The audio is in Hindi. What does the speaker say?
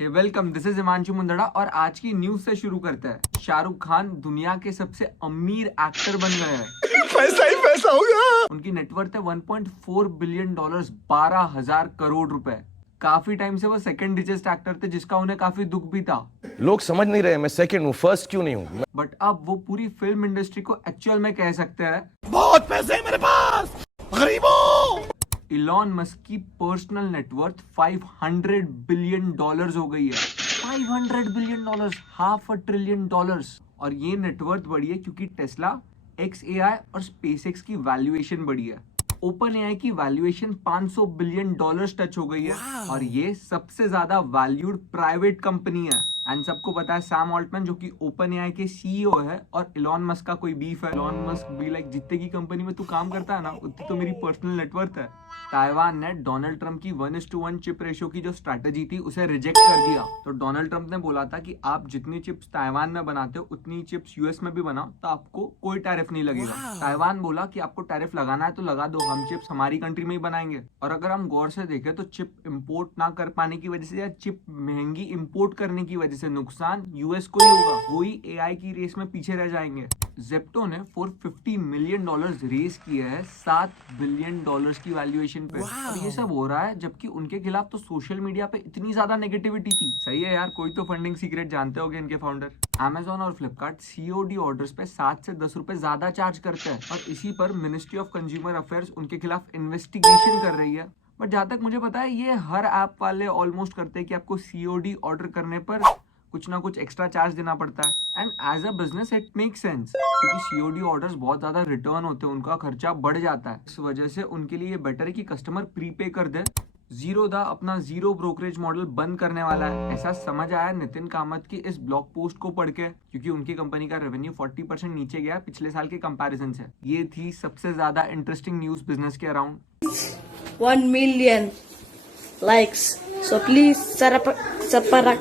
Hey welcome, this is Himanshu Mundada और आज की न्यूज से शुरू करते हैं। शाहरुख खान दुनिया के सबसे अमीर एक्टर बन गए हैं। पैसा ही पैसा होगा। उनकी नेटवर्थ है 1.4 बिलियन डॉलर्स, 12,000 करोड़ रुपए। काफी टाइम से वो सेकंड रिचेस्ट एक्टर थे, जिसका उन्हें काफी दुख भी था। लोग समझ नहीं रहे मैं सेकंड हूँ, फर्स्ट क्यों नहीं हूँ। बट अब वो पूरी फिल्म इंडस्ट्री को एक्चुअल में कह सकते हैं बहुत पैसे है मेरे पास, गरीबों। इलॉन मस्क की पर्सनल नेटवर्थ 500 बिलियन डॉलर्स हो गई है। 500 बिलियन डॉलर्स, $500 ट्रिलियन। और ये नेटवर्थ बढ़ी है क्योंकि टेस्ला, XAI और SpaceX की वैल्यूएशन बढ़ी है। ओपन एआई की वैल्यूएशन 500 बिलियन डॉलर्स टच हो गई है और ये सबसे ज्यादा वैल्यूड प्राइवेट कंपनी है। एंड सबको पता है सैम ऑल्टमैन जो कि ओपन एआई के CEO है और इलॉन मस्क का कोई बीफ है। इलॉन मस्क भी लाइक जितने की कंपनी में तू काम करता है ना, उतनी तो मेरी पर्सनल नेटवर्थ है। ताइवान ने डोनाल्ड ट्रंप की 1:1 चिप रेशियो की जो स्ट्रैटेजी थी उसे रिजेक्ट कर दिया। तो डोनाल्ड ट्रंप ने बोला था कि आप जितनी चिप्स ताइवान में बनाते हो उतनी चिप्स यूएस में भी बनाओ, तो आपको कोई टैरिफ नहीं लगेगा। ताइवान बोला कि आपको टैरिफ लगाना है तो लगा दो, हम चिप्स हमारी कंट्री में ही बनाएंगे। और अगर हम गौर से देखें तो चिप इंपोर्ट ना कर पाने की वजह से या चिप महंगी इंपोर्ट करने की वजह से नुकसान यूएस को ही होगा। वही एआई की रेस में पीछे रह जाएंगे। जेप्टो ने $450 मिलियन रेज किए हैं $7 बिलियन की वैल्यूएशन पे। और ये सब हो रहा है जबकि उनके खिलाफ तो सोशल मीडिया पे इतनी ज्यादा नेगेटिविटी थी। सही है यार, कोई तो फंडिंग सीक्रेट जानते होंगे इनके फाउंडर। Amazon और फ्लिपकार्ट COD ऑर्डर्स पे 7 से 10 रुपए ज्यादा चार्ज करते हैं और इसी पर मिनिस्ट्री ऑफ कंज्यूमर अफेयर्स उनके खिलाफ इन्वेस्टिगेशन कर रही है। बट जहां तक मुझे पता है ये हर ऐप वाले ऑलमोस्ट करते हैं कि आपको COD ऑर्डर करने पर कुछ ना कुछ एक्स्ट्रा चार्ज देना पड़ता है। And as a business it make sense क्योंकि COD ऑर्डर्स बहुत ज्यादा रिटर्न होते हैं, उनका खर्चा बढ़ जाता है। इस वजह से उनके लिए बेटर है कि कस्टमर प्रीपे कर दे। जीरोधा अपना जीरो ब्रोकरेज मॉडल बंद करने वाला है, ऐसा समझ आया नितिन कामत की इस ब्लॉग पोस्ट को पढ़ के, क्योंकि उनकी कंपनी का रेवेन्यू 40% नीचे गया पिछले साल के कंपैरिजन से। ये थी सबसे ज्यादा इंटरेस्टिंग न्यूज बिजनेस के around. 1 million likes. So please sarapakara